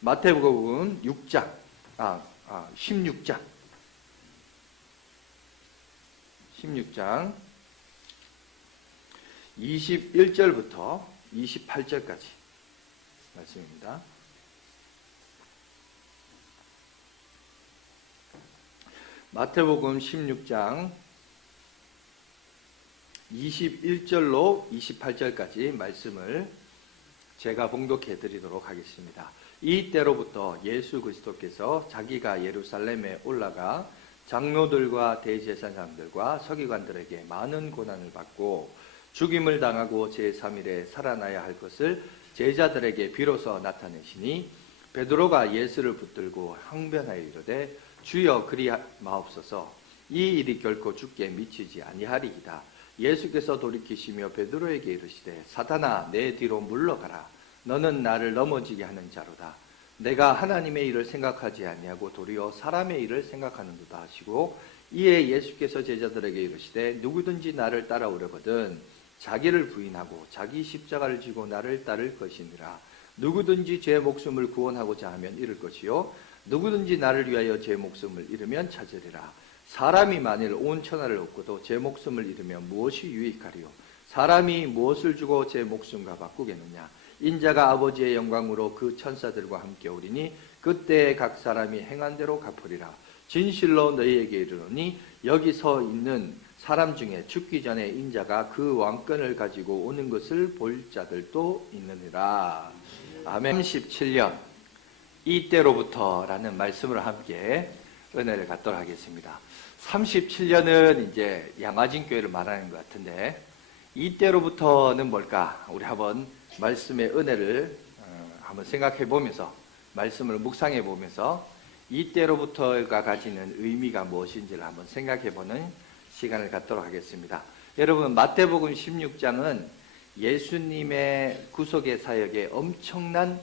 마태복음 16장 21절부터 28절까지 말씀입니다. 마태복음 16장 21절로 28절까지 말씀을 제가 봉독해 드리도록 하겠습니다. 이때로부터 예수 그리스도께서 자기가 예루살렘에 올라가 장로들과 대제사장들과 서기관들에게 많은 고난을 받고 죽임을 당하고 제3일에 살아나야 할 것을 제자들에게 비로소 나타내시니 베드로가 예수를 붙들고 항변하여 이르되 주여 그리마옵소서 이 일이 결코 죽게 미치지 아니하리이다. 예수께서 돌이키시며 베드로에게 이르시되 사탄아 내 뒤로 물러가라. 너는 나를 넘어지게 하는 자로다. 내가 하나님의 일을 생각하지 아니하고 도리어 사람의 일을 생각하는도다 하시고 이에 예수께서 제자들에게 이르시되 누구든지 나를 따라오려거든 자기를 부인하고 자기 십자가를 지고 나를 따를 것이니라. 누구든지 제 목숨을 구원하고자 하면 잃을 것이요 누구든지 나를 위하여 제 목숨을 잃으면 찾으리라. 사람이 만일 온 천하를 얻고도 제 목숨을 잃으면 무엇이 유익하리요? 사람이 무엇을 주고 제 목숨과 바꾸겠느냐? 인자가 아버지의 영광으로 그 천사들과 함께 오리니 그때 각 사람이 행한 대로 갚으리라. 진실로 너희에게 이르노니 여기 서 있는 사람 중에 죽기 전에 인자가 그 왕권을 가지고 오는 것을 볼 자들도 있느니라. 아멘. 37년 이때로부터라는 말씀으로 함께 은혜를 갖도록 하겠습니다. 37년은 이제 양화진 교회를 말하는 것 같은데 이때로부터는 뭘까? 우리 한번 말씀의 은혜를 한번 생각해 보면서 말씀을 묵상해 보면서 이때로부터가 가지는 의미가 무엇인지를 한번 생각해 보는 시간을 갖도록 하겠습니다. 여러분 마태복음 16장은 예수님의 구속의 사역에 엄청난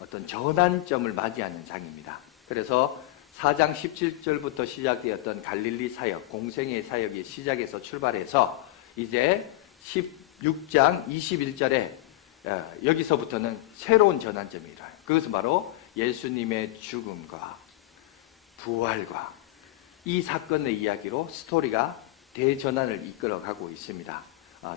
어떤 전환점을 맞이하는 장입니다. 그래서 4장 17절부터 시작되었던 갈릴리 사역, 공생의 사역이 시작해서 출발해서 이제 16장 21절에 여기서부터는 새로운 전환점이 일어나요. 그것은 바로 예수님의 죽음과 부활과 이 사건의 이야기로 스토리가 대전환을 이끌어가고 있습니다.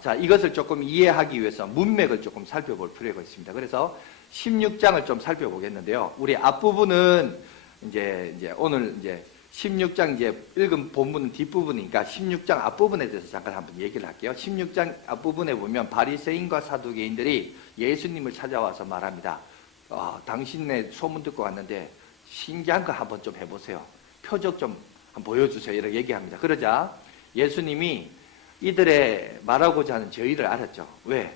자, 이것을 조금 이해하기 위해서 문맥을 조금 살펴볼 필요가 있습니다. 그래서 16장을 좀 살펴보겠는데요. 우리 앞부분은 이제 오늘 이제 16장 이제 읽은 본문 뒷부분이니까 16장 앞부분에 대해서 잠깐 한번 얘기를 할게요. 16장 앞부분에 보면 바리새인과 사두개인들이 예수님을 찾아와서 말합니다. 당신네 소문 듣고 왔는데 신기한 거 한번 좀 해보세요. 표적 좀 한번 보여주세요. 이렇게 얘기합니다. 그러자 예수님이 이들의 말하고자 하는 저희를 알았죠. 왜?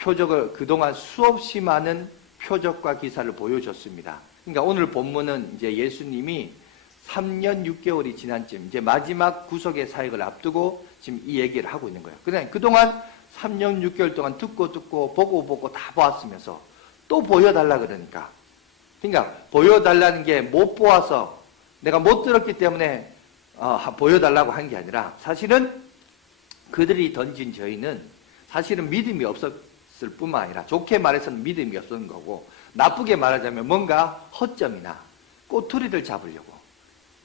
표적을 그동안 수없이 많은 표적과 기사를 보여줬습니다. 그러니까 오늘 본문은 이제 예수님이 3년 6개월이 지난 쯤 이제 마지막 구속의 사역을 앞두고 지금 이 얘기를 하고 있는 거예요. 그러니까 그동안 3년 6개월 동안 듣고 보고 다 보았으면서 또 보여달라 그러니까. 그러니까 보여달라는 게 못 보아서 내가 못 들었기 때문에 보여달라고 한 게 아니라 사실은 그들이 던진 저희는 사실은 믿음이 없었을 뿐만 아니라 좋게 말해서는 믿음이 없었던 거고 나쁘게 말하자면 뭔가 허점이나 꼬투리를 잡으려고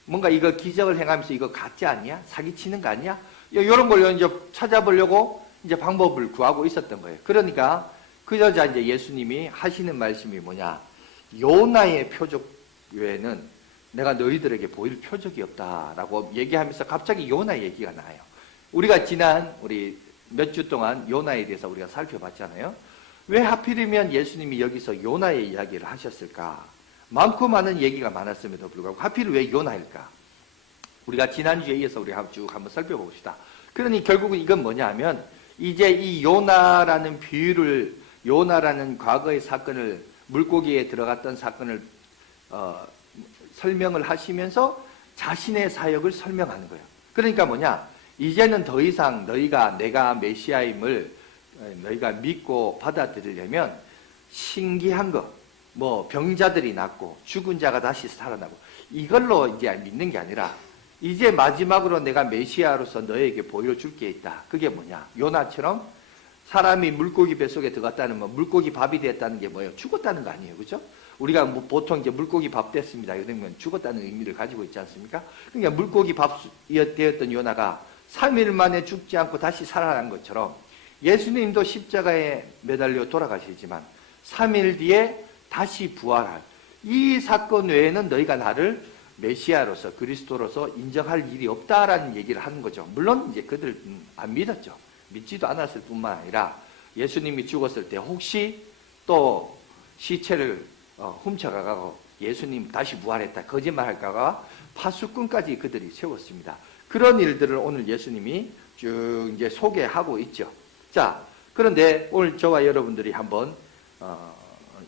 뭔가 이거 기적을 행하면서 이거 가짜 아니야? 사기치는 거 아니야? 이런 걸 이제 찾아보려고 이제 방법을 구하고 있었던 거예요. 그러니까 그러자 이제 예수님이 하시는 말씀이 뭐냐? 요나의 표적 외에는 내가 너희들에게 보일 표적이 없다라고 얘기하면서 갑자기 요나 얘기가 나요. 우리가 지난 우리 몇 주 동안 요나에 대해서 우리가 살펴봤잖아요. 왜 하필이면 예수님이 여기서 요나의 이야기를 하셨을까? 많고 많은 얘기가 많았음에도 불구하고 하필 왜 요나일까? 우리가 지난주에 이어서 우리 쭉 한번 살펴봅시다. 그러니 결국은 이건 뭐냐 하면 이제 이 요나라는 비유를 요나라는 과거의 사건을 물고기에 들어갔던 사건을 설명을 하시면서 자신의 사역을 설명하는 거예요. 그러니까 뭐냐? 이제는 더 이상 너희가 내가 메시아임을 너희가 믿고 받아들이려면 신기한 것, 뭐 병자들이 낫고 죽은 자가 다시 살아나고 이걸로 이제 믿는 게 아니라 이제 마지막으로 내가 메시아로서 너에게 보여줄 게 있다. 그게 뭐냐? 요나처럼 사람이 물고기 뱃속에 들어갔다는 뭐 물고기 밥이 됐다는 게 뭐예요? 죽었다는 거 아니에요. 그죠? 우리가 뭐 보통 이제 물고기 밥 됐습니다 이러면 죽었다는 의미를 가지고 있지 않습니까? 그러니까 물고기 밥 되었던 요나가 3일 만에 죽지 않고 다시 살아난 것처럼 예수님도 십자가에 매달려 돌아가시지만 3일 뒤에 다시 부활할 이 사건 외에는 너희가 나를 메시아로서 그리스도로서 인정할 일이 없다라는 얘기를 하는 거죠. 물론 이제 그들 안 믿었죠. 믿지도 않았을 뿐만 아니라 예수님이 죽었을 때 혹시 또 시체를 훔쳐가고 예수님 다시 부활했다 거짓말할까봐 파수꾼까지 그들이 세웠습니다. 그런 일들을 오늘 예수님이 쭉 이제 소개하고 있죠. 자, 그런데 오늘 저와 여러분들이 한번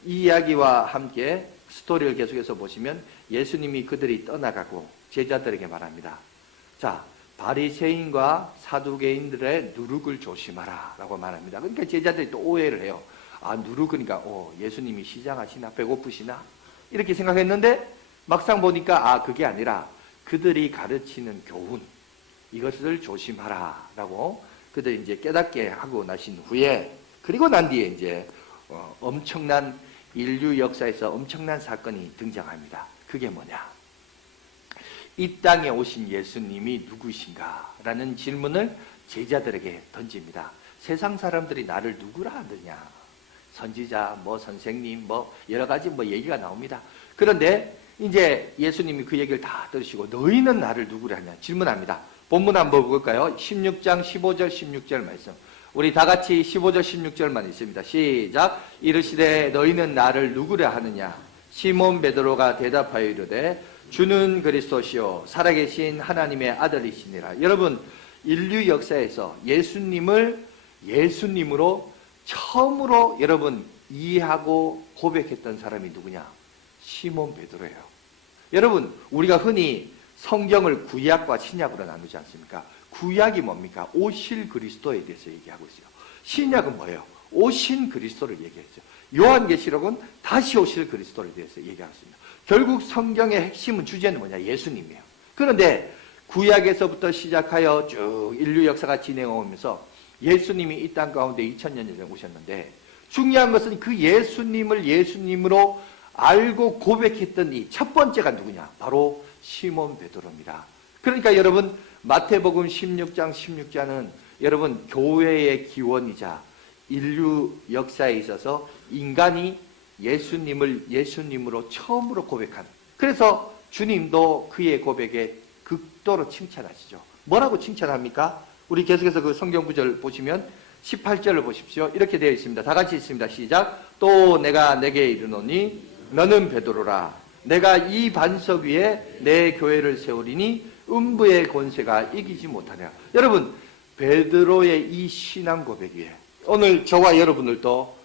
이 이야기와 함께 스토리를 계속해서 보시면 예수님이 그들이 떠나가고 제자들에게 말합니다. 자, 바리새인과 사두개인들의 누룩을 조심하라 라고 말합니다. 그러니까 제자들이 또 오해를 해요. 아, 누룩이니까 예수님이 시장하시나 배고프시나 이렇게 생각했는데 막상 보니까 아, 그게 아니라 그들이 가르치는 교훈 이것을 조심하라 라고 그들이 이제 깨닫게 하고 나신 후에 그리고 난 뒤에 이제 엄청난 인류 역사에서 엄청난 사건이 등장합니다. 그게 뭐냐? 이 땅에 오신 예수님이 누구신가? 라는 질문을 제자들에게 던집니다. 세상 사람들이 나를 누구라 하느냐? 선지자, 뭐 선생님, 뭐 여러 가지 뭐 얘기가 나옵니다. 그런데 이제 예수님이 그 얘기를 다 들으시고 너희는 나를 누구라 하냐? 질문합니다. 본문 한번 볼까요? 16장 15절 16절 말씀. 우리 다 같이 15절 16절만 있습니다. 시작. 이르시되 너희는 나를 누구라 하느냐? 시몬 베드로가 대답하여 이르되 주는 그리스도시요 살아계신 하나님의 아들이시니라. 여러분, 인류 역사에서 예수님을 예수님으로 처음으로 여러분 이해하고 고백했던 사람이 누구냐? 시몬 베드로예요. 여러분, 우리가 흔히 성경을 구약과 신약으로 나누지 않습니까? 구약이 뭡니까? 오실 그리스도에 대해서 얘기하고 있어요. 신약은 뭐예요? 오신 그리스도를 얘기했죠. 요한계시록은 다시 오실 그리스도에 대해서 얘기하고 있습니다. 결국 성경의 핵심은 주제는 뭐냐? 예수님이에요. 그런데 구약에서부터 시작하여 쭉 인류 역사가 진행하면서 예수님이 이 땅 가운데 2000년 전에 오셨는데 중요한 것은 그 예수님을 예수님으로 알고 고백했던 이 첫 번째가 누구냐? 바로 시몬 베드로입니다. 그러니까 여러분 마태복음 16장 16장은 여러분 교회의 기원이자 인류 역사에 있어서 인간이 예수님을 예수님으로 처음으로 고백한, 그래서 주님도 그의 고백에 극도로 칭찬하시죠. 뭐라고 칭찬합니까? 우리 계속해서 그 성경 구절 보시면 18절을 보십시오. 이렇게 되어 있습니다. 다 같이 있습니다. 시작. 또 내가 내게 이르노니 너는 베드로라. 내가 이 반석 위에 내 교회를 세우리니 음부의 권세가 이기지 못하냐. 여러분, 베드로의 이 신앙 고백 위에 오늘 저와 여러분들도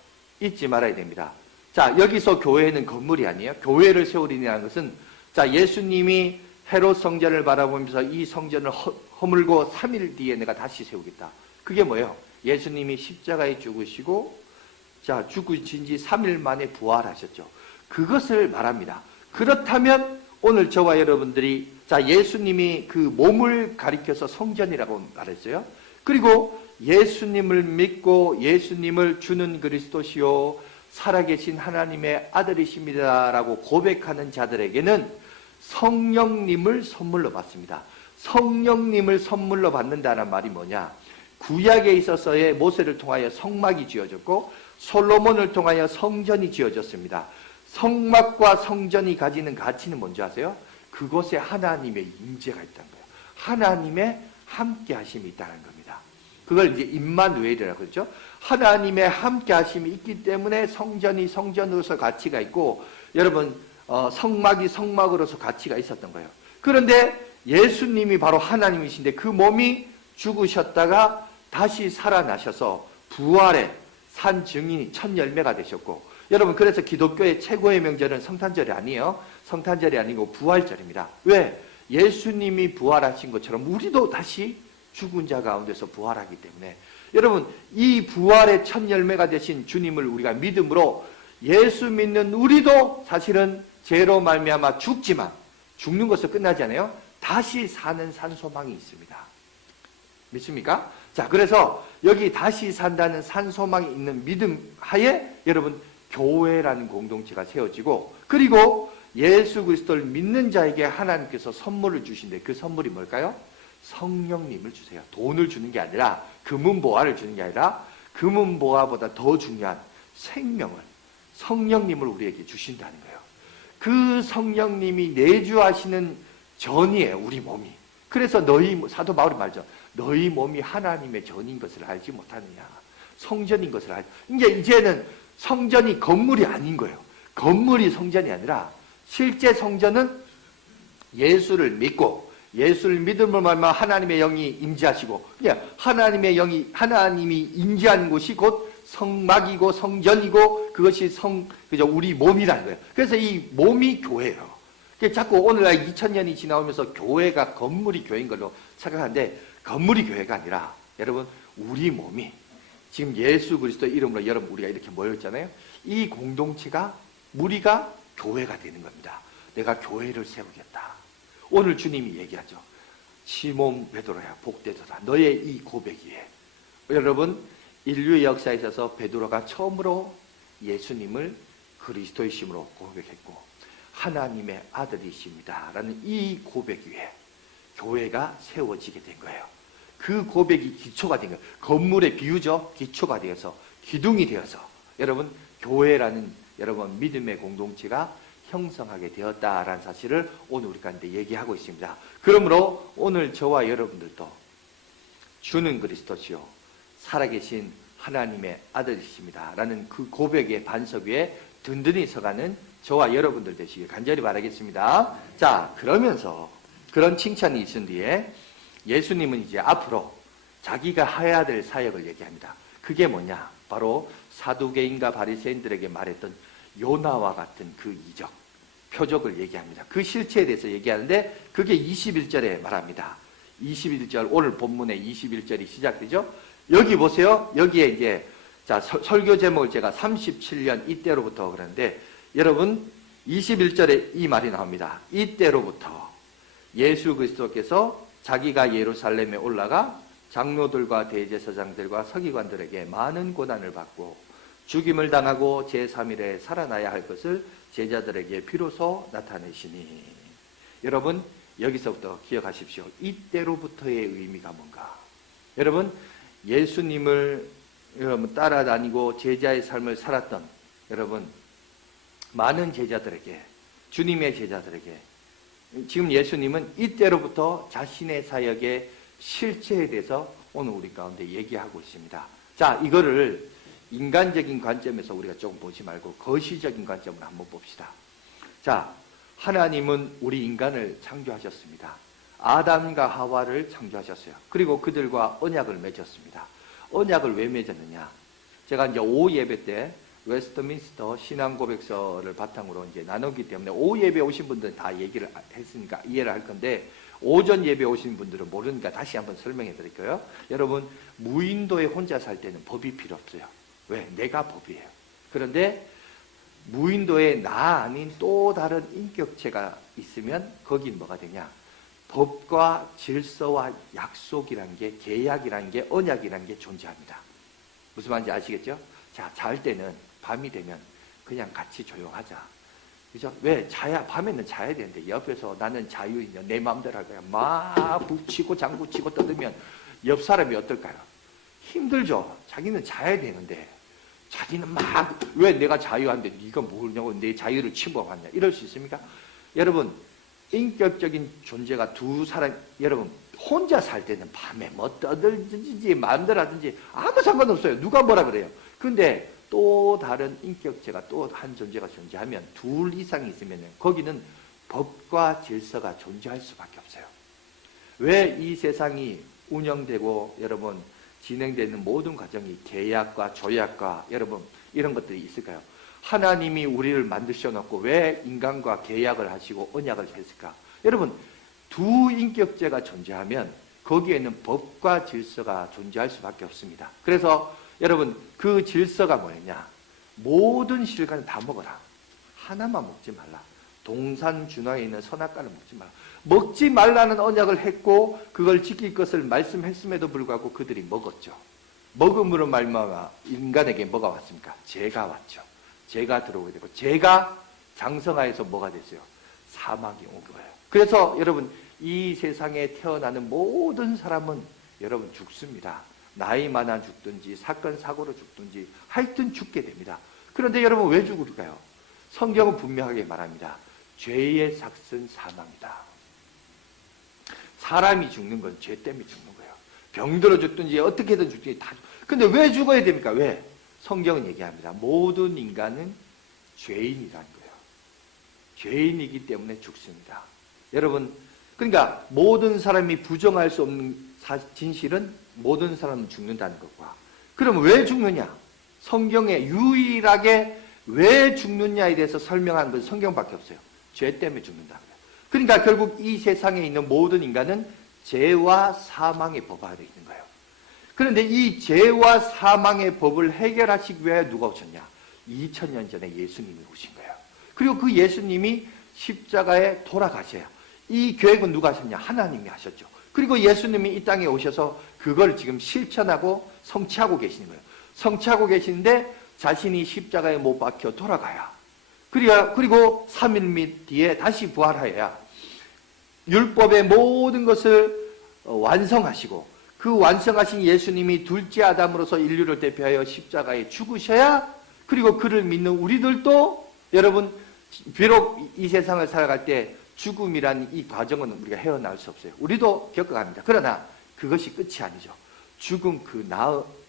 잊지 말아야 됩니다. 자, 여기서 교회는 건물이 아니에요. 교회를 세우리라는 것은, 자, 예수님이 헤롯 성전을 바라보면서 이 성전을 허물고 3일 뒤에 내가 다시 세우겠다. 그게 뭐예요? 예수님이 십자가에 죽으시고, 자, 죽으신 지 3일 만에 부활하셨죠. 그것을 말합니다. 그렇다면 오늘 저와 여러분들이, 자, 예수님이 그 몸을 가리켜서 성전이라고 말했어요. 그리고 예수님을 믿고 예수님을 주는 그리스도시요 살아계신 하나님의 아들이십니다라고 고백하는 자들에게는 성령님을 선물로 받습니다. 성령님을 선물로 받는다는 말이 뭐냐? 구약에 있어서의 모세를 통하여 성막이 지어졌고 솔로몬을 통하여 성전이 지어졌습니다. 성막과 성전이 가지는 가치는 뭔지 아세요? 그곳에 하나님의 임재가 있다는 거예요. 하나님의 함께 하심이 있다는 겁니다. 그걸 이제 임마누엘이라고 그러죠. 하나님의 함께 하심이 있기 때문에 성전이 성전으로서 가치가 있고, 여러분, 성막이 성막으로서 가치가 있었던 거예요. 그런데 예수님이 바로 하나님이신데 그 몸이 죽으셨다가 다시 살아나셔서 부활의 산 증인이 첫 열매가 되셨고, 여러분, 그래서 기독교의 최고의 명절은 성탄절이 아니에요. 성탄절이 아니고 부활절입니다. 왜? 예수님이 부활하신 것처럼 우리도 다시 죽은 자 가운데서 부활하기 때문에, 여러분, 이 부활의 첫 열매가 되신 주님을 우리가 믿음으로 예수 믿는 우리도 사실은 죄로 말미암아 죽지만, 죽는 것은 끝나지 않아요. 다시 사는 산소망이 있습니다. 믿습니까? 자, 그래서 여기 다시 산다는 산소망이 있는 믿음 하에 여러분 교회라는 공동체가 세워지고, 그리고 예수 그리스도를 믿는 자에게 하나님께서 선물을 주신데 그 선물이 뭘까요? 성령님을 주세요. 돈을 주는 게 아니라, 금은보화를 주는 게 아니라 금은보화보다 더 중요한 생명을, 성령님을 우리에게 주신다는 거예요. 그 성령님이 내주하시는 전이에요, 우리 몸이. 그래서 사도 바울이 말죠. 너희 몸이 하나님의 전인 것을 알지 못하느냐. 성전인 것을 알지. 이제는 성전이 건물이 아닌 거예요. 건물이 성전이 아니라 실제 성전은 예수를 믿고, 예수를 믿음으로 말미암아 하나님의 영이 임재하시고, 하나님이 임재하는 곳이 곧 성막이고 성전이고, 그것이 우리 몸이라는 거예요. 그래서 이 몸이 교회예요. 자꾸 오늘날 2000년이 지나오면서 교회가 건물이 교회인 걸로 착각하는데, 건물이 교회가 아니라 여러분, 우리 몸이 지금 예수 그리스도 이름으로 여러분 우리가 이렇게 모여있잖아요. 이 공동체가, 우리가 교회가 되는 겁니다. 내가 교회를 세우겠다. 오늘 주님이 얘기하죠. 시몬 베드로야, 복되도다. 너의 이 고백이에. 여러분, 인류의 역사에 있어서 베드로가 처음으로 예수님을 그리스도이심으로 고백했고, 하나님의 아들이십니다 라는 이 고백 위에 교회가 세워지게 된 거예요. 그 고백이 기초가 된 거예요. 건물의 비유죠. 기초가 되어서, 기둥이 되어서 여러분, 교회라는 여러분 믿음의 공동체가 형성하게 되었다라는 사실을 오늘 우리 가운데 얘기하고 있습니다. 그러므로 오늘 저와 여러분들도 주는 그리스도시요 살아계신 하나님의 아들이십니다 라는 그 고백의 반석 위에 든든히 서가는 저와 여러분들 되시길 간절히 바라겠습니다. 자, 그러면서 그런 칭찬이 있은 뒤에 예수님은 이제 앞으로 자기가 해야 될 사역을 얘기합니다. 그게 뭐냐? 바로 사두개인과 바리새인들에게 말했던 요나와 같은 그 이적, 표적을 얘기합니다. 그 실체에 대해서 얘기하는데 그게 21절에 말합니다. 21절, 오늘 본문의 21절이 시작되죠. 여기 보세요. 여기에 이제 설교 제목을 제가 37년 이때로부터 그러는데, 여러분 21절에 이 말이 나옵니다. 이때로부터 예수 그리스도께서 자기가 예루살렘에 올라가 장로들과 대제사장들과 서기관들에게 많은 고난을 받고 죽임을 당하고 제3일에 살아나야 할 것을 제자들에게 비로소 나타내시니. 여러분, 여기서부터 기억하십시오. 이때로부터의 의미가 뭔가. 여러분, 예수님을 따라다니고 제자의 삶을 살았던 여러분 많은 제자들에게, 주님의 제자들에게 지금 예수님은 이때로부터 자신의 사역의 실체에 대해서 오늘 우리 가운데 얘기하고 있습니다. 자, 이거를 인간적인 관점에서 우리가 조금 보지 말고 거시적인 관점으로 한번 봅시다. 자, 하나님은 우리 인간을 창조하셨습니다. 아담과 하와를 창조하셨어요. 그리고 그들과 언약을 맺었습니다. 언약을 왜 맺었느냐? 제가 이제 오후 예배 때 웨스트민스터 신앙고백서를 바탕으로 이제 나누기 때문에 오후 예배 오신 분들은 다 얘기를 했으니까 이해를 할 건데, 오전 예배 오신 분들은 모르니까 다시 한번 설명해 드릴게요. 여러분, 무인도에 혼자 살 때는 법이 필요 없어요. 왜? 내가 법이에요. 그런데 무인도에 나 아닌 또 다른 인격체가 있으면 거긴 뭐가 되냐? 법과 질서와 약속이란 게, 계약이란 게, 언약이란 게 존재합니다. 무슨 말인지 아시겠죠? 자, 잘 때는 밤이 되면 그냥 같이 조용하자. 그죠? 왜? 밤에는 자야 되는데 옆에서 나는 자유인이야, 내 마음대로 할 거야, 막 북치고 장구치고 떠들면 옆 사람이 어떨까요? 힘들죠? 자기는 자야 되는데 자기는 막, 왜 내가 자유한데 네가 뭐냐고 내 자유를 침범하냐, 이럴 수 있습니까? 여러분, 인격적인 존재가 두 사람, 여러분 혼자 살 때는 밤에 뭐 떠들든지 마음대로 하든지 아무 상관없어요. 누가 뭐라 그래요. 근데 또 다른 인격체가, 또 한 존재가 존재하면, 둘 이상이 있으면 거기는 법과 질서가 존재할 수밖에 없어요. 왜 이 세상이 운영되고 여러분 진행되는 모든 과정이 계약과 조약과 여러분 이런 것들이 있을까요? 하나님이 우리를 만드셔놓고 왜 인간과 계약을 하시고 언약을 했을까? 여러분, 두 인격체가 존재하면 거기에는 법과 질서가 존재할 수밖에 없습니다. 그래서 여러분, 그 질서가 뭐였냐? 모든 실과는 다 먹어라. 하나만 먹지 말라. 동산준화에 있는 선악과는 먹지 말라. 먹지 말라는 언약을 했고 그걸 지킬 것을 말씀했음에도 불구하고 그들이 먹었죠. 먹음으로 말미암아 인간에게 뭐가 왔습니까? 죄가 왔죠. 죄가 들어오게 되고 죄가 장성하여서 뭐가 됐어요? 사망이 온 거예요. 그래서 여러분 이 세상에 태어나는 모든 사람은 여러분 죽습니다. 나이 많아 죽든지 사건 사고로 죽든지 하여튼 죽게 됩니다. 그런데 여러분 왜 죽을까요? 성경은 분명하게 말합니다. 죄의 삭은 사망이다. 사람이 죽는 건 죄 때문에 죽는 거예요. 병들어 죽든지 어떻게든 죽든지 다. 근데 왜 죽어야 됩니까? 왜? 성경은 얘기합니다. 모든 인간은 죄인이라는 거예요. 죄인이기 때문에 죽습니다. 여러분, 그러니까 모든 사람이 부정할 수 없는 진실은 모든 사람은 죽는다는 것과, 그럼 왜 죽느냐? 성경에 유일하게 왜 죽느냐에 대해서 설명한 건 성경밖에 없어요. 죄 때문에 죽는다. 그러니까 결국 이 세상에 있는 모든 인간은 죄와 사망의 법 아래 있는 거예요. 그런데 이 죄와 사망의 법을 해결하시기 위해 누가 오셨냐? 2000년 전에 예수님이 오신 거예요. 그리고 그 예수님이 십자가에 돌아가셔요. 이 계획은 누가 하셨냐? 하나님이 하셨죠. 그리고 예수님이 이 땅에 오셔서 그걸 지금 실천하고 성취하고 계시는 거예요. 성취하고 계시는데 자신이 십자가에 못 박혀 돌아가야. 그리고 3일 뒤에 다시 부활하여야 율법의 모든 것을 완성하시고, 그 완성하신 예수님이 둘째 아담으로서 인류를 대표하여 십자가에 죽으셔야, 그리고 그를 믿는 우리들도 여러분 비록 이 세상을 살아갈 때 죽음이란 이 과정은 우리가 헤어나올 수 없어요. 우리도 겪어갑니다. 그러나 그것이 끝이 아니죠. 죽음 그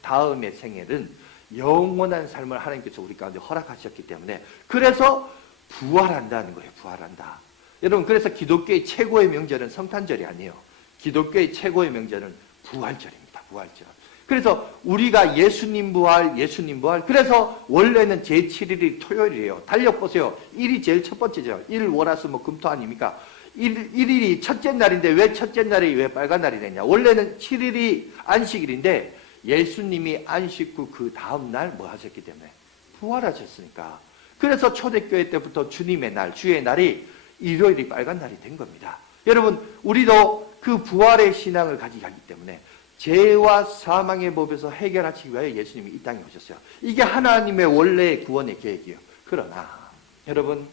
다음의 생애는 영원한 삶을 하나님께서 우리 가운데 허락하셨기 때문에, 그래서 부활한다는 거예요. 부활한다. 여러분, 그래서 기독교의 최고의 명절은 성탄절이 아니에요. 기독교의 최고의 명절은 부활절입니다. 부활절. 그래서 우리가 예수님 부활, 예수님 부활. 그래서 원래는 제7일이 토요일이에요. 달력 보세요. 1이 제일 첫 번째죠. 1, 월화수, 금토 아닙니까? 1일이 첫째 날인데 왜 첫째 날이 왜 빨간 날이 됐냐? 원래는 7일이 안식일인데 예수님이 안식 후 그 다음 날 뭐 하셨기 때문에 부활하셨으니까. 그래서 초대교회 때부터 주님의 날, 주의 날이 일요일이 빨간 날이 된 겁니다. 여러분, 우리도 그 부활의 신앙을 가지게 하기 때문에 죄와 사망의 법에서 해결하시기 위하여 예수님이 이 땅에 오셨어요. 이게 하나님의 원래의 구원의 계획이에요. 그러나 여러분,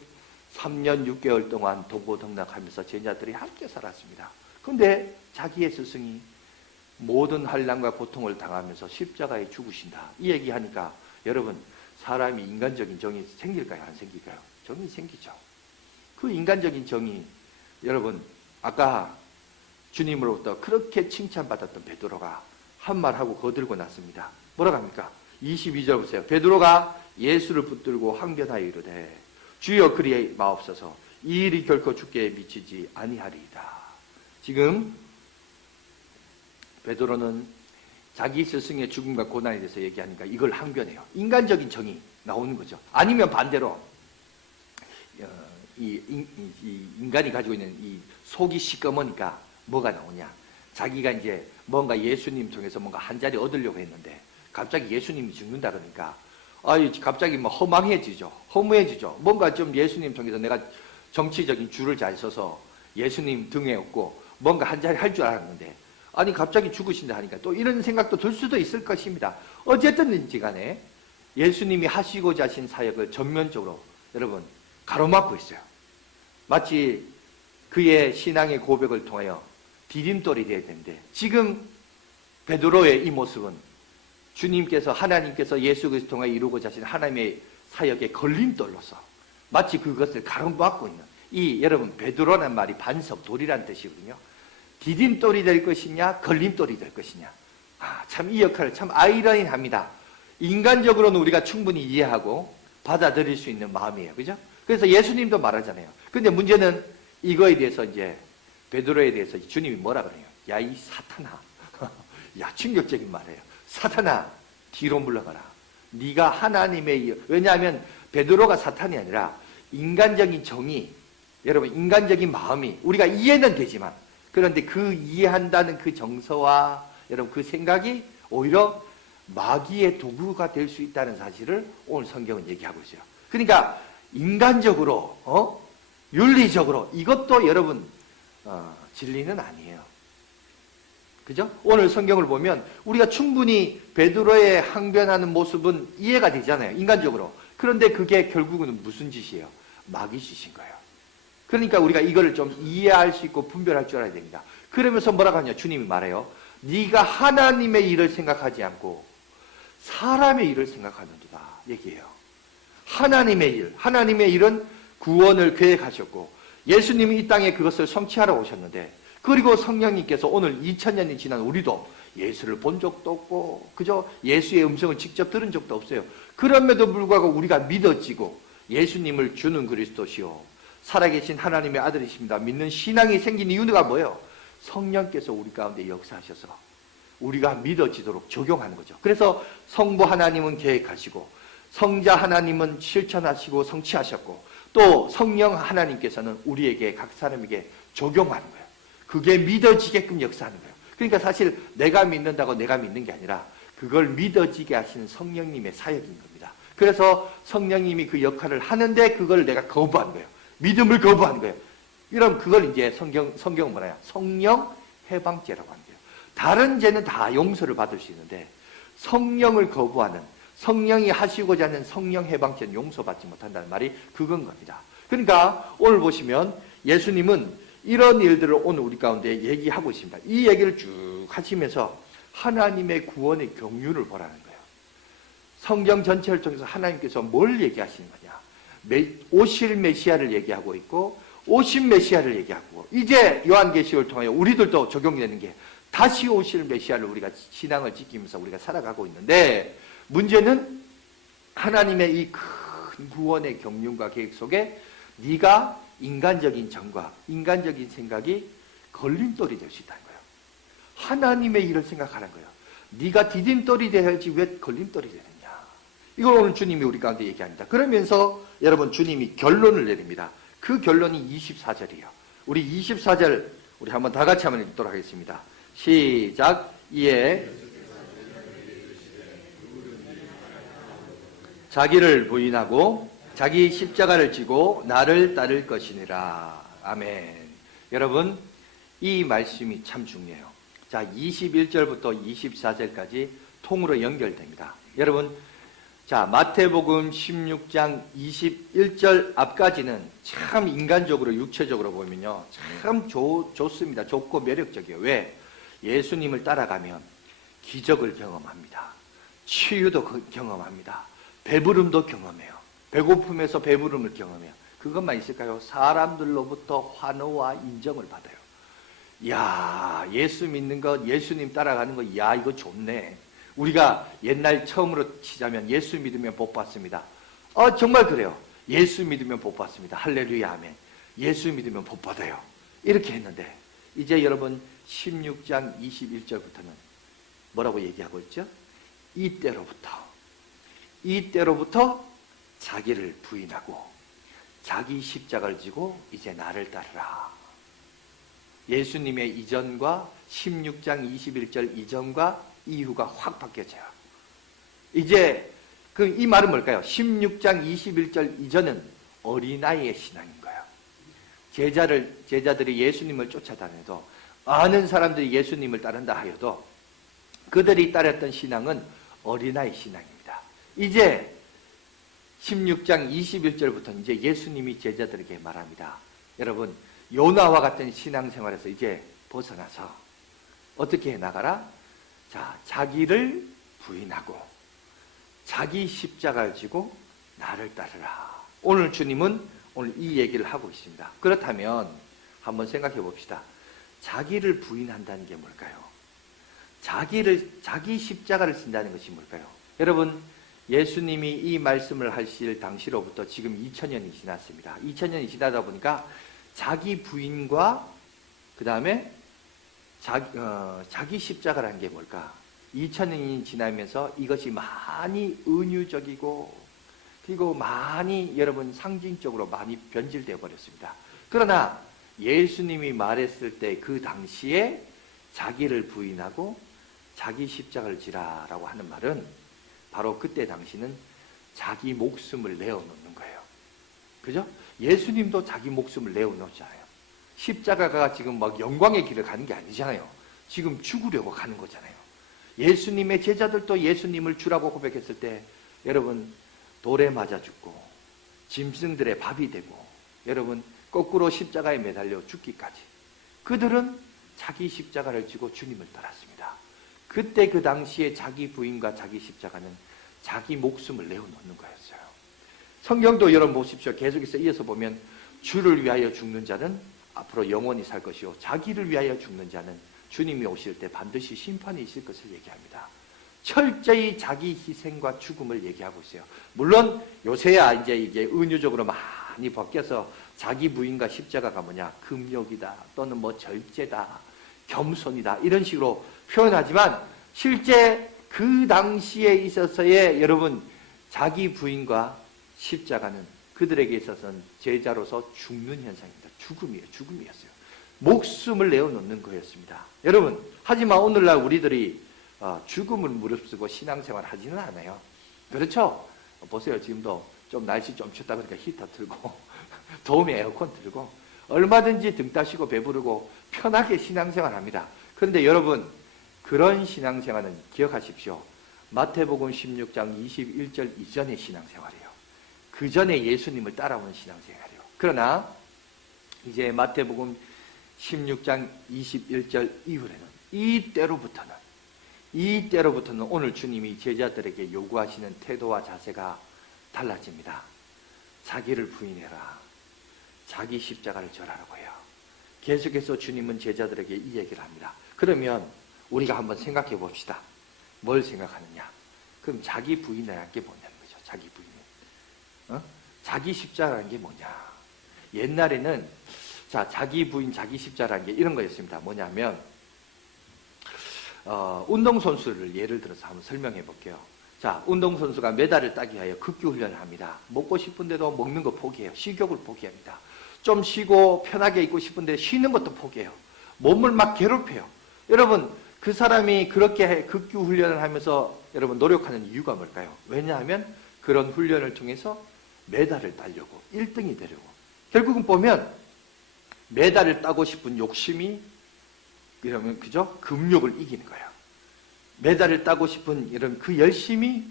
3년 6개월 동안 동고동락하면서 제자들이 함께 살았습니다. 그런데 자기의 스승이 모든 환난과 고통을 당하면서 십자가에 죽으신다. 이 얘기하니까 여러분, 사람이 인간적인 정이 생길까요? 안 생길까요? 정이 생기죠. 그 인간적인 정이, 여러분, 아까 주님으로부터 그렇게 칭찬받았던 베드로가 한 말하고 거들고 났습니다. 뭐라고 합니까? 22절 보세요. 베드로가 예수를 붙들고 항변하여 이르되 주여 그리 마옵소서, 이 일이 결코 주께 미치지 아니하리이다. 지금 베드로는 자기 스승의 죽음과 고난에 대해서 얘기하니까 이걸 항변해요. 인간적인 정이 나오는 거죠. 아니면 반대로 이 인간이 가지고 있는 이 속이 시꺼머니까 뭐가 나오냐? 자기가 이제 뭔가 예수님 통해서 뭔가 한 자리 얻으려고 했는데 갑자기 예수님이 죽는다 그러니까 갑자기 뭐 허망해지죠. 허무해지죠. 뭔가 좀 예수님 통해서 내가 정치적인 줄을 잘 서서 예수님 등에 업고 뭔가 한 자리 할 줄 알았는데 아니 갑자기 죽으신다 하니까 또 이런 생각도 들 수도 있을 것입니다. 어쨌든지 간에 예수님이 하시고자 하신 사역을 전면적으로 여러분 가로막고 있어요. 마치 그의 신앙의 고백을 통하여 디딤돌이 되어야 되는데, 지금 베드로의 이 모습은 주님께서, 하나님께서 예수 그리스도 통하여 이루고자 하신 하나님의 사역의 걸림돌로서 마치 그것을 가로막고 있는, 이 여러분 베드로라는 말이 반석, 돌이란 뜻이거든요. 디딤돌이 될 것이냐 걸림돌이 될 것이냐. 참 이 역할을 참 아이러니합니다. 인간적으로는 우리가 충분히 이해하고 받아들일 수 있는 마음이에요. 그죠? 그래서 예수님도 말하잖아요. 근데 문제는 이거에 대해서 이제 베드로에 대해서 주님이 뭐라 그래요? 야, 이 사탄아. 야, 충격적인 말이에요. 사탄아, 뒤로 물러가라. 네가 하나님의, 왜냐하면 베드로가 사탄이 아니라 인간적인 정의, 여러분 인간적인 마음이 우리가 이해는 되지만, 그런데 그 이해한다는 그 정서와 여러분 그 생각이 오히려 마귀의 도구가 될 수 있다는 사실을 오늘 성경은 얘기하고 있어요. 그러니까 인간적으로, 윤리적으로 이것도 여러분 진리는 아니에요. 그죠? 오늘 성경을 보면 우리가 충분히 베드로의 항변하는 모습은 이해가 되잖아요. 인간적으로. 그런데 그게 결국은 무슨 짓이에요? 마귀 짓인 거예요. 그러니까 우리가 이거를 좀 이해할 수 있고 분별할 줄 알아야 됩니다. 그러면서 뭐라고 하냐? 주님이 말해요. 네가 하나님의 일을 생각하지 않고 사람의 일을 생각하는도다 얘기해요. 하나님의 일은 구원을 계획하셨고 예수님이 이 땅에 그것을 성취하러 오셨는데, 그리고 성령님께서 오늘 2000년이 지난 우리도 예수를 본 적도 없고 그저 예수의 음성을 직접 들은 적도 없어요. 그럼에도 불구하고 우리가 믿어지고 예수님을 주는 그리스도시요 살아계신 하나님의 아들이십니다 믿는 신앙이 생긴 이유가 뭐예요? 성령께서 우리 가운데 역사하셔서 우리가 믿어지도록 적용하는 거죠. 그래서 성부 하나님은 계획하시고 성자 하나님은 실천하시고 성취하셨고 또 성령 하나님께서는 우리에게 각 사람에게 적용하는 거예요. 그게 믿어지게끔 역사하는 거예요. 그러니까 사실 내가 믿는다고 내가 믿는 게 아니라 그걸 믿어지게 하시는 성령님의 사역인 겁니다. 그래서 성령님이 그 역할을 하는데 그걸 내가 거부한 거예요. 믿음을 거부한 거예요. 이러면 그걸 이제 성경은 뭐라요? 성령 해방죄라고 하는 거예요. 다른 죄는 다 용서를 받을 수 있는데 성령을 거부하는, 성령이 하시고자 하는 성령 해방죄는 용서받지 못한다는 말이 그건 겁니다. 그러니까 오늘 보시면 예수님은 이런 일들을 오늘 우리 가운데 얘기하고 있습니다. 이 얘기를 쭉 하시면서 하나님의 구원의 경륜을 보라는 거예요. 성경 전체를 통해서 하나님께서 뭘 얘기하시는 거냐? 오실 메시아를 얘기하고 있고 오신 메시아를 얘기하고, 이제 요한계시록을 통하여 우리들도 적용이 되는 게 다시 오실 메시아를 우리가 신앙을 지키면서 우리가 살아가고 있는데, 문제는 하나님의 이 큰 구원의 경륜과 계획 속에 네가 인간적인 정과 인간적인 생각이 걸림돌이 될 수 있다는 거예요. 하나님의 일을 생각하는 거예요. 네가 디딤돌이 되어야지 왜 걸림돌이 되느냐. 이걸 오늘 주님이 우리 가운데 얘기합니다. 그러면서 여러분 주님이 결론을 내립니다. 그 결론이 24절이에요. 우리 24절 우리 한번 다 같이 한번 읽도록 하겠습니다. 시작. 이에 자기를 부인하고 자기 십자가를 지고 나를 따를 것이니라. 아멘. 여러분 이 말씀이 참 중요해요. 자, 21절부터 24절까지 통으로 연결됩니다. 여러분, 자, 마태복음 16장 21절 앞까지는 참 인간적으로 육체적으로 보면요 참 좋습니다. 좋고 매력적이에요. 왜? 예수님을 따라가면 기적을 경험합니다. 치유도 경험합니다. 배부름도 경험해요. 배고픔에서 배부름을 경험해요. 그것만 있을까요? 사람들로부터 환호와 인정을 받아요. 야, 예수 믿는 것, 예수님 따라가는 것, 야, 이거 좋네. 우리가 옛날 처음으로 치자면 예수 믿으면 복 받습니다. 정말 그래요. 예수 믿으면 복 받습니다. 할렐루야, 아멘. 예수 믿으면 복 받아요. 이렇게 했는데 이제 여러분 16장 21절부터는 뭐라고 얘기하고 있죠? 이때로부터 자기를 부인하고 자기 십자가를 지고 이제 나를 따르라. 예수님의 이전과 16장 21절 이전과 이후가 확 바뀌어져요. 이제 이 말은 뭘까요? 16장 21절 이전은 어린아이의 신앙인 거예요. 제자들이 예수님을 쫓아다녀도, 많은 사람들이 예수님을 따른다 하여도 그들이 따랐던 신앙은 어린아이 신앙입니다. 이제 16장 21절부터 이제 예수님이 제자들에게 말합니다. 여러분, 요나와 같은 신앙생활에서 이제 벗어나서 어떻게 해나가라? 자, 자기를 부인하고 자기 십자가를 지고 나를 따르라. 오늘 주님은 오늘 이 얘기를 하고 있습니다. 그렇다면 한번 생각해 봅시다. 자기를 부인한다는 게 뭘까요? 자기 십자가를 진다는 것이 뭘까요? 여러분, 예수님이 이 말씀을 하실 당시로부터 지금 2000년이 지났습니다. 2000년이 지나다 보니까 자기 부인과 그 다음에 자기 십자가라는 게 뭘까? 2000년이 지나면서 이것이 많이 은유적이고 그리고 많이 여러분 상징적으로 많이 변질되어 버렸습니다. 그러나 예수님이 말했을 때 그 당시에 자기를 부인하고 자기 십자가를 지라라고 하는 말은 바로 그때 당시는 자기 목숨을 내어놓는 거예요. 그죠? 예수님도 자기 목숨을 내어놓잖아요. 십자가가 지금 막 영광의 길을 가는 게 아니잖아요. 지금 죽으려고 가는 거잖아요. 예수님의 제자들도 예수님을 주라고 고백했을 때 여러분 돌에 맞아 죽고 짐승들의 밥이 되고 여러분 거꾸로 십자가에 매달려 죽기까지 그들은 자기 십자가를 지고 주님을 따랐습니다. 그때 그 당시에 자기 부인과 자기 십자가는 자기 목숨을 내어놓는 거였어요. 성경도 여러분 보십시오. 계속해서 이어서 보면 주를 위하여 죽는 자는 앞으로 영원히 살 것이요 자기를 위하여 죽는 자는 주님이 오실 때 반드시 심판이 있을 것을 얘기합니다. 철저히 자기 희생과 죽음을 얘기하고 있어요. 물론 요새야 이제 이게 은유적으로 많이 바뀌어서 자기 부인과 십자가가 뭐냐 금욕이다 또는 뭐 절제다 겸손이다 이런 식으로 표현하지만 실제 그 당시에 있어서의 여러분 자기 부인과 십자가는 그들에게 있어서는 제자로서 죽는 현상입니다. 죽음이었어요. 목숨을 내어놓는 거였습니다. 여러분 하지만 오늘날 우리들이 죽음을 무릅쓰고 신앙생활 하지는 않아요. 그렇죠? 보세요. 지금도 좀 날씨 좀 춥다 그러니까 히터 틀고 더우면 에어컨 틀고 얼마든지 등 따시고 배부르고 편하게 신앙생활 합니다. 그런데 여러분 그런 신앙생활은 기억하십시오. 마태복음 16장 21절 이전의 신앙생활이에요. 그 전에 예수님을 따라오는 신앙생활이에요. 그러나 이제 마태복음 16장 21절 이후에는 이때로부터는 오늘 주님이 제자들에게 요구하시는 태도와 자세가 달라집니다. 자기를 부인해라. 자기 십자가를 절하라고 해요. 계속해서 주님은 제자들에게 이 얘기를 합니다. 그러면 우리가 한번 생각해 봅시다. 뭘 생각하느냐? 그럼 자기 부인이라는 게 뭐냐는 거죠. 자기 부인은. 자기 십자가라는 게 뭐냐? 옛날에는 자기 부인, 자기 십자가라는 게 이런 거였습니다. 뭐냐면 운동선수를 예를 들어서 한번 설명해 볼게요. 자, 운동선수가 메달을 따기 위하여 급규훈련을 합니다. 먹고 싶은데도 먹는 거 포기해요. 식욕을 포기합니다. 좀 쉬고 편하게 있고 싶은데 쉬는 것도 포기해요. 몸을 막 괴롭혀요. 여러분 그 사람이 그렇게 급규훈련을 하면서 여러분 노력하는 이유가 뭘까요? 왜냐하면 그런 훈련을 통해서 메달을 따려고 1등이 되려고 결국은 보면 메달을 따고 싶은 욕심이 이러면 그죠? 금욕을 이기는 거예요. 메달을 따고 싶은 이런 그 열심이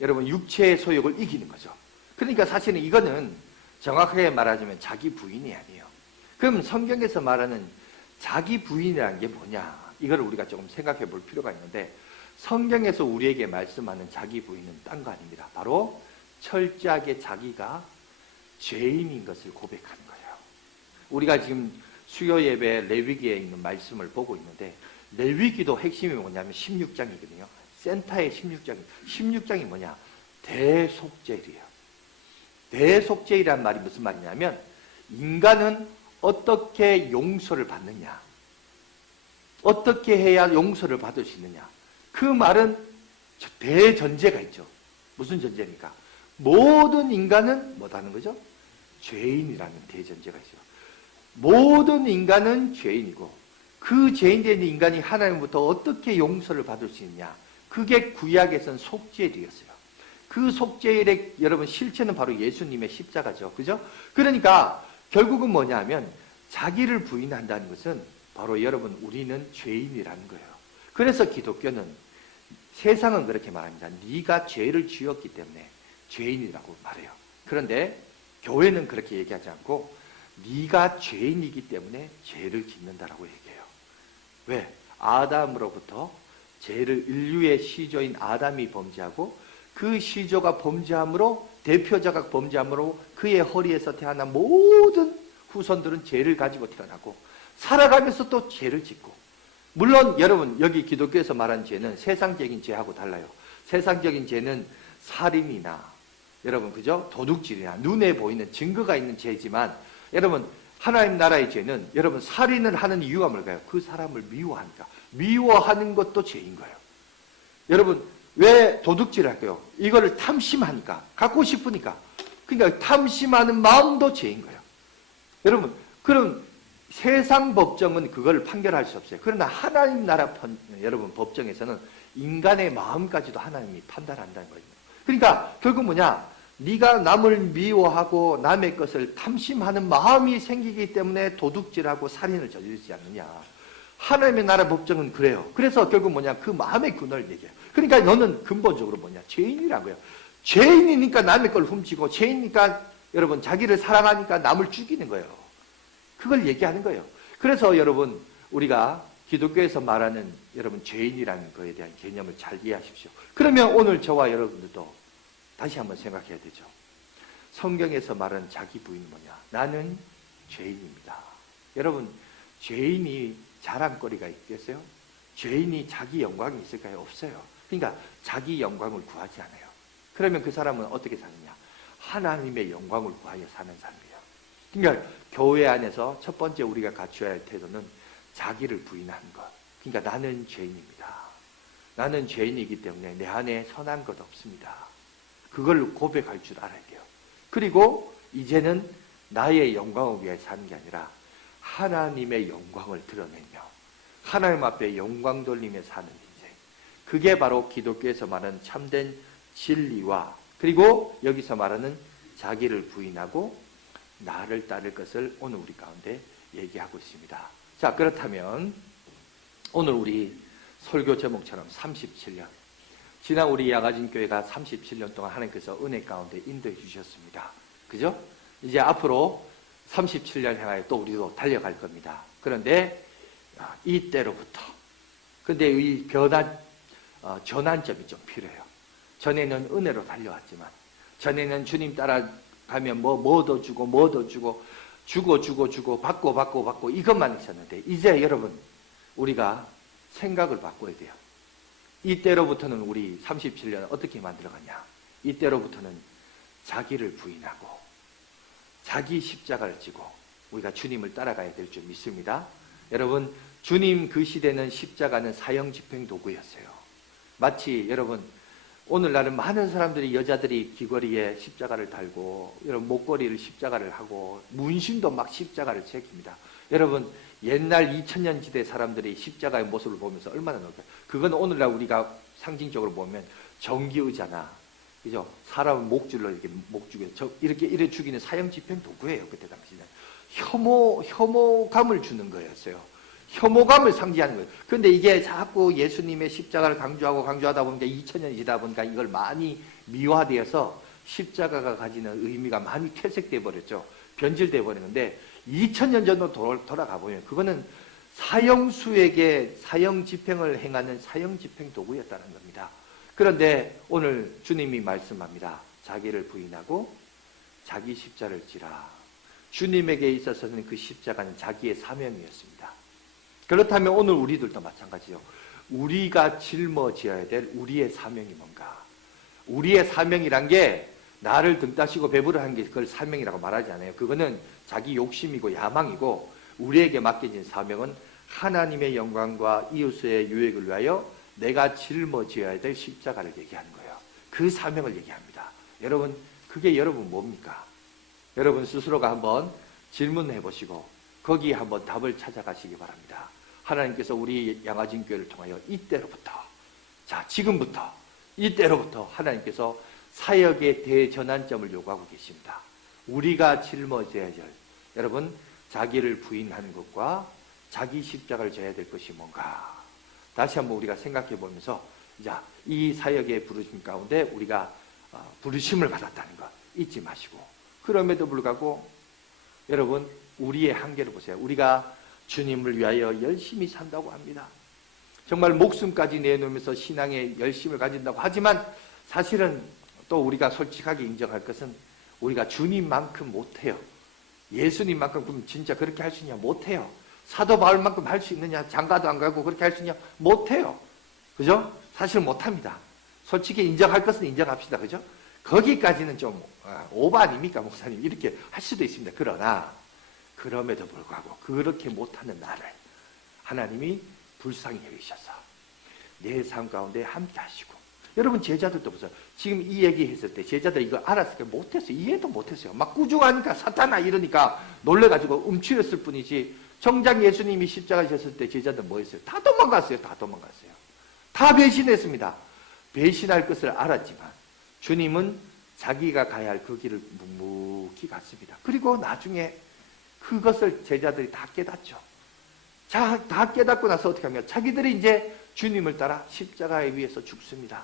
여러분 육체의 소욕을 이기는 거죠. 그러니까 사실은 이거는 정확하게 말하자면 자기 부인이 아니에요. 그럼 성경에서 말하는 자기 부인이라는 게 뭐냐? 이걸 우리가 조금 생각해 볼 필요가 있는데 성경에서 우리에게 말씀하는 자기 부인은 딴 거 아닙니다. 바로 철저하게 자기가 죄인인 것을 고백하는 거예요. 우리가 지금 수요 예배 레위기에 있는 말씀을 보고 있는데 레위기도 핵심이 뭐냐면 16장이거든요. 센터의 16장이 뭐냐? 대속죄일이에요. 대속죄이란 말이 무슨 말이냐면 인간은 어떻게 용서를 받느냐? 어떻게 해야 용서를 받을 수 있느냐? 그 말은 대전제가 있죠. 무슨 전제입니까? 모든 인간은 뭐라는 거죠? 죄인이라는 대전제가 있어요. 모든 인간은 죄인이고 그 죄인된 인간이 하나님부터 어떻게 용서를 받을 수 있냐? 그게 구약에서는 속죄일이었어요. 그 속죄일의 여러분 실체는 바로 예수님의 십자가죠. 그죠? 그러니까 결국은 뭐냐 하면 자기를 부인한다는 것은 바로 여러분 우리는 죄인이라는 거예요. 그래서 기독교는 세상은 그렇게 말합니다. 네가 죄를 지었기 때문에 죄인이라고 말해요. 그런데 교회는 그렇게 얘기하지 않고 네가 죄인이기 때문에 죄를 짓는다라고 얘기해요. 왜? 아담으로부터 죄를 인류의 시조인 아담이 범죄하고 그 시조가 범죄함으로 대표자가 범죄함으로 그의 허리에서 태어난 모든 후손들은 죄를 가지고 태어나고 살아가면서 또 죄를 짓고 물론 여러분 여기 기독교에서 말하는 죄는 세상적인 죄하고 달라요. 세상적인 죄는 살인이나 여러분 그죠? 도둑질이나 눈에 보이는 증거가 있는 죄지만 여러분 하나님 나라의 죄는 여러분 살인을 하는 이유가 뭘까요? 그 사람을 미워하니까. 미워하는 것도 죄인 거예요. 여러분 왜 도둑질을 할까요? 이거를 탐심하니까 갖고 싶으니까. 그러니까 탐심하는 마음도 죄인 거예요. 여러분 그럼 세상 법정은 그걸 판결할 수 없어요. 그러나 하나님 나라 여러분 법정에서는 인간의 마음까지도 하나님이 판단한다는 거예요. 그러니까 결국 뭐냐? 네가 남을 미워하고 남의 것을 탐심하는 마음이 생기기 때문에 도둑질하고 살인을 저지르지 않느냐. 하나님의 나라 법정은 그래요. 그래서 결국 뭐냐? 그 마음의 근원을 얘기해요. 그러니까 너는 근본적으로 뭐냐? 죄인이라고요. 죄인이니까 남의 걸 훔치고, 죄인이니까 여러분 자기를 사랑하니까 남을 죽이는 거예요. 그걸 얘기하는 거예요. 그래서 여러분 우리가 기독교에서 말하는 여러분 죄인이라는 것에 대한 개념을 잘 이해하십시오. 그러면 오늘 저와 여러분들도 다시 한번 생각해야 되죠. 성경에서 말하는 자기 부인이 뭐냐? 나는 죄인입니다. 여러분, 죄인이 자랑거리가 있겠어요? 죄인이 자기 영광이 있을까요? 없어요. 그러니까 자기 영광을 구하지 않아요. 그러면 그 사람은 어떻게 사느냐? 하나님의 영광을 구하여 사는 사람이에요. 그러니까 교회 안에서 첫 번째 우리가 갖춰야 할 태도는 자기를 부인하는 것. 그러니까 나는 죄인입니다. 나는 죄인이기 때문에 내 안에 선한 것 없습니다. 그걸 고백할 줄 알아야 돼요. 그리고 이제는 나의 영광을 위해 사는 게 아니라 하나님의 영광을 드러내며 하나님 앞에 영광 돌리며 사는 인생. 그게 바로 기독교에서 말하는 참된 진리와 그리고 여기서 말하는 자기를 부인하고 나를 따를 것을 오늘 우리 가운데 얘기하고 있습니다. 자, 그렇다면 오늘 우리 설교 제목처럼 37년 지난 우리 양아진 교회가 37년 동안 하나님께서 은혜 가운데 인도해 주셨습니다. 그죠? 이제 앞으로 37년 향하여 또 우리도 달려갈 겁니다. 그런데 이때로부터 근데 이 전환점이 좀 필요해요. 전에는 은혜로 달려왔지만 전에는 주님 따라가면 뭐 더 주고 뭐 더 주고 받고 이것만 있었는데 이제 여러분 우리가 생각을 바꿔야 돼요. 이때로부터는 우리 37년 어떻게 만들어가냐? 이때로부터는 자기를 부인하고 자기 십자가를 지고 우리가 주님을 따라가야 될 줄 믿습니다. 여러분 주님 그 시대는 십자가는 사형 집행 도구였어요. 마치 여러분 오늘날은 많은 사람들이 여자들이 귀걸이에 십자가를 달고 여러분 목걸이를 십자가를 하고 문신도 막 십자가를 새깁니다. 여러분 옛날 2000년 지대 사람들이 십자가의 모습을 보면서 얼마나 놀까요? 그건 오늘날 우리가 상징적으로 보면 전기의자나 그죠? 사람은 목줄로 이렇게 이렇게 죽이는 사형 집행 도구예요. 그때 당시는 혐오감을 주는 거였어요. 혐오감을 상징하는 거예요. 그런데 이게 자꾸 예수님의 십자가를 강조하다 보니까 2000년이 지다 보니까 이걸 많이 미화되어서 십자가가 가지는 의미가 많이 퇴색돼 버렸죠. 변질돼 버리는데 2000년 전으로 돌아가 보면 그거는 사형수에게 사형 집행을 행하는 사형 집행 도구였다는 겁니다. 그런데 오늘 주님이 말씀합니다. 자기를 부인하고 자기 십자를 지라. 주님에게 있어서는 그 십자가는 자기의 사명이었습니다. 그렇다면 오늘 우리들도 마찬가지죠. 우리가 짊어져야 될 우리의 사명이 뭔가. 우리의 사명이란 게 나를 등 따시고 배부르 하는 게 그걸 사명이라고 말하지 않아요. 그거는 자기 욕심이고 야망이고 우리에게 맡겨진 사명은 하나님의 영광과 이웃의 유익을 위하여 내가 짊어져야 될 십자가를 얘기하는 거예요. 그 사명을 얘기합니다. 여러분 그게 여러분 뭡니까? 여러분 스스로가 한번 질문해 보시고 거기에 한번 답을 찾아가시기 바랍니다. 하나님께서 우리 양아진 교회를 통하여 이때로부터 자 지금부터 이때로부터 하나님께서 사역의 대전환점을 요구하고 계십니다. 우리가 짊어져야 할 여러분 자기를 부인하는 것과 자기 십자가를 져야 될 것이 뭔가 다시 한번 우리가 생각해 보면서 자, 이 사역의 부르심 가운데 우리가 부르심을 받았다는 것 잊지 마시고 그럼에도 불구하고 여러분 우리의 한계를 보세요. 우리가 주님을 위하여 열심히 산다고 합니다. 정말 목숨까지 내놓으면서 신앙에 열심을 가진다고 하지만 사실은 또 우리가 솔직하게 인정할 것은 우리가 주님만큼 못해요. 예수님만큼 그럼 진짜 그렇게 할 수 있냐? 못해요. 사도 바울만큼 할 수 있느냐? 장가도 안 가고 그렇게 할 수 있냐? 못해요. 그죠? 사실 못합니다. 솔직히 인정할 것은 인정합시다. 그죠? 거기까지는 좀 오바 아닙니까? 목사님 이렇게 할 수도 있습니다. 그러나 그럼에도 불구하고 그렇게 못하는 나를 하나님이 불쌍히 여기셔서 내 삶 가운데 함께 하시고 여러분 제자들도 보세요. 지금 이 얘기 했을 때 제자들 이거 알았을까? 못했어요. 이해도 못했어요. 막 꾸중하니까 사탄아 이러니까 놀래가지고 움츠렸을 뿐이지 정작 예수님이 십자가 지셨을 때 제자들 뭐 했어요? 다 도망갔어요. 다 배신했습니다. 배신할 것을 알았지만 주님은 자기가 가야 할 그 길을 묵묵히 갔습니다. 그리고 나중에 그것을 제자들이 다 깨닫죠. 자, 다 깨닫고 나서 어떻게 하면 자기들이 이제 주님을 따라 십자가에 위해서 죽습니다.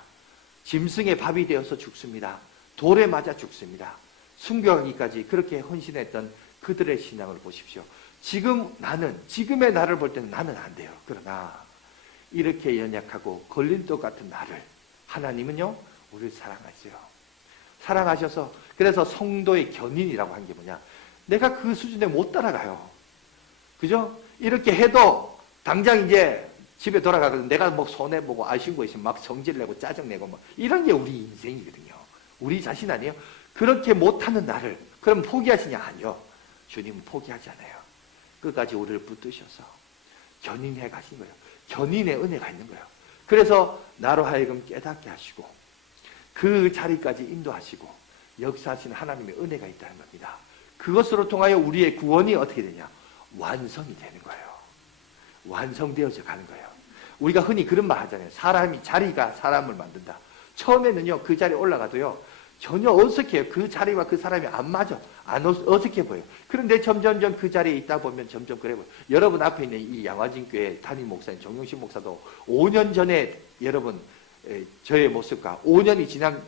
짐승의 밥이 되어서 죽습니다. 돌에 맞아 죽습니다. 순교하기까지 그렇게 헌신했던 그들의 신앙을 보십시오. 지금의 나를 볼 때는 나는 안 돼요. 그러나 이렇게 연약하고 걸림돌 같은 나를 하나님은요, 우리를 사랑하세요. 사랑하셔서, 그래서 성도의 견인이라고 한 게 뭐냐? 내가 그 수준에 못 따라가요. 그죠? 이렇게 해도 당장 이제 집에 돌아가거든. 내가 뭐 손해보고 아쉬운 있으면 막 성질내고 짜증내고 뭐 이런 게 우리 인생이거든요. 우리 자신 아니에요? 그렇게 못하는 나를 그럼 포기하시냐? 아니요. 주님은 포기하지 않아요. 끝까지 우리를 붙드셔서 견인해 가신 거예요. 견인의 은혜가 있는 거예요. 그래서 나로 하여금 깨닫게 하시고 그 자리까지 인도하시고 역사하시는 하나님의 은혜가 있다는 겁니다. 그것으로 통하여 우리의 구원이 어떻게 되냐? 완성이 되는 거예요. 완성되어져 가는 거예요. 우리가 흔히 그런 말 하잖아요. 자리가 사람을 만든다. 처음에는요, 그 자리에 올라가도요, 전혀 어색해요. 그 자리와 그 사람이 안 맞아. 안 어색해 보여요. 그런데 점점점 그 자리에 있다 보면 점점 그래 보여요. 여러분 앞에 있는 이 양화진교회 담임 목사님, 정용신 목사도 5년 전에 여러분, 저의 모습과 5년이 지난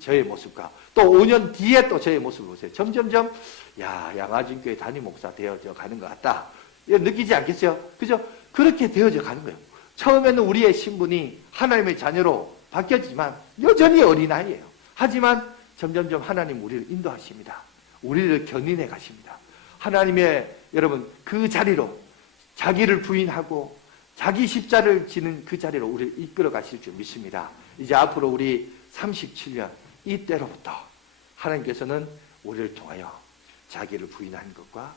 저의 모습과 또 5년 뒤에 또 저의 모습을 보세요. 점점점, 양화진교회 담임 목사 되어져 가는 것 같다. 느끼지 않겠어요? 그죠? 그렇게 되어져 가는 거예요. 처음에는 우리의 신분이 하나님의 자녀로 바뀌었지만 여전히 어린아이예요. 하지만 점점점 하나님 우리를 인도하십니다. 우리를 견인해 가십니다. 하나님의 여러분 그 자리로 자기를 부인하고 자기 십자를 지는 그 자리로 우리를 이끌어 가실 줄 믿습니다. 이제 앞으로 우리 37년 이때로부터 하나님께서는 우리를 통하여 자기를 부인하는 것과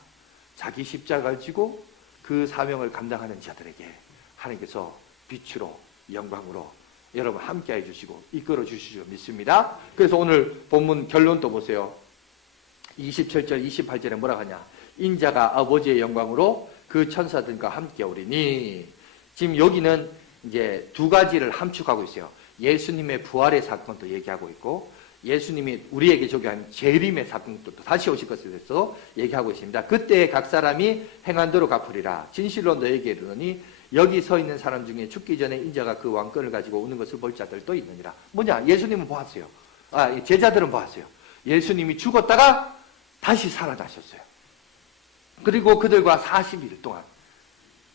자기 십자가를 지고 그 사명을 감당하는 자들에게 하나님께서 빛으로 영광으로 여러분 함께 해주시고 이끌어 주시죠 믿습니다. 그래서 오늘 본문 결론도 보세요. 27절 28절에 뭐라고 하냐? 인자가 아버지의 영광으로 그 천사들과 함께 오리니. 지금 여기는 이제 두 가지를 함축하고 있어요. 예수님의 부활의 사건도 얘기하고 있고 예수님이 우리에게 저기한 재림의 사건도 다시 오실 것에 대해서 얘기하고 있습니다. 그때 각 사람이 행한 대로 갚으리라. 진실로 너에게 이르노니 여기 서 있는 사람 중에 죽기 전에 인자가 그 왕권을 가지고 오는 것을 볼 자들도 있느니라. 뭐냐? 예수님은 보았어요. 제자들은 보았어요. 예수님이 죽었다가 다시 살아나셨어요. 그리고 그들과 40일 동안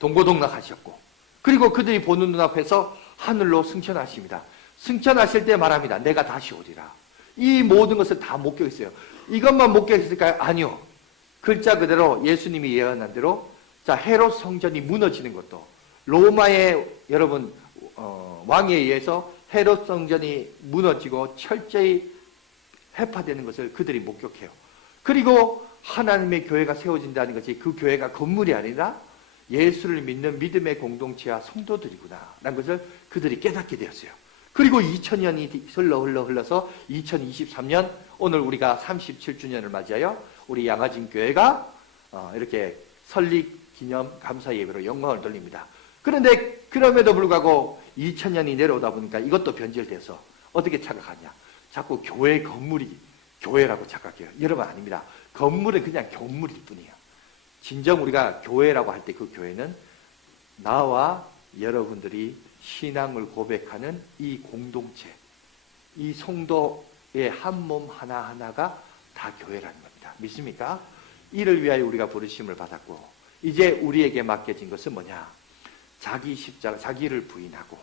동고동락하셨고 그리고 그들이 보는 눈앞에서 하늘로 승천하십니다. 승천하실 때 말합니다. 내가 다시 오리라. 이 모든 것을 다 목격했어요. 이것만 목격했을까요? 아니요. 글자 그대로 예수님이 예언한 대로 헤롯 성전이 무너지는 것도 로마의 여러분 왕에 의해서 헤롯 성전이 무너지고 철저히 해파되는 것을 그들이 목격해요. 그리고 하나님의 교회가 세워진다는 것이 그 교회가 건물이 아니라 예수를 믿는 믿음의 공동체와 성도들이구나 라는 것을 그들이 깨닫게 되었어요. 그리고 2000년이 흘러서 2023년 오늘 우리가 37주년을 맞이하여 우리 양화진 교회가 이렇게 설립 기념 감사 예배로 영광을 돌립니다. 그런데 그럼에도 불구하고 2000년이 내려오다 보니까 이것도 변질돼서 어떻게 착각하냐? 자꾸 교회 건물이 교회라고 착각해요. 여러분 아닙니다. 건물은 그냥 건물일 뿐이에요. 진정 우리가 교회라고 할 때 그 교회는 나와 여러분들이 신앙을 고백하는 이 공동체, 이 성도의 한 몸 하나하나가 다 교회라는 겁니다. 믿습니까? 이를 위하여 우리가 부르심을 받았고 이제 우리에게 맡겨진 것은 뭐냐? 자기 십자가, 자기를 부인하고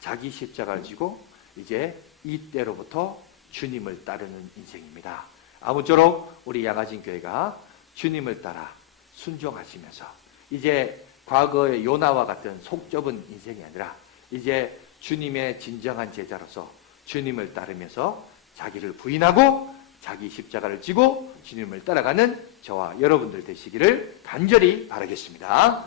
자기 십자가를 지고 이제 이때로부터 주님을 따르는 인생입니다. 아무쪼록 우리 양화진 교회가 주님을 따라 순종하시면서 이제 과거의 요나와 같은 속 좁은 인생이 아니라 이제 주님의 진정한 제자로서 주님을 따르면서 자기를 부인하고 자기 십자가를 지고 주님을 따라가는 저와 여러분들 되시기를 간절히 바라겠습니다.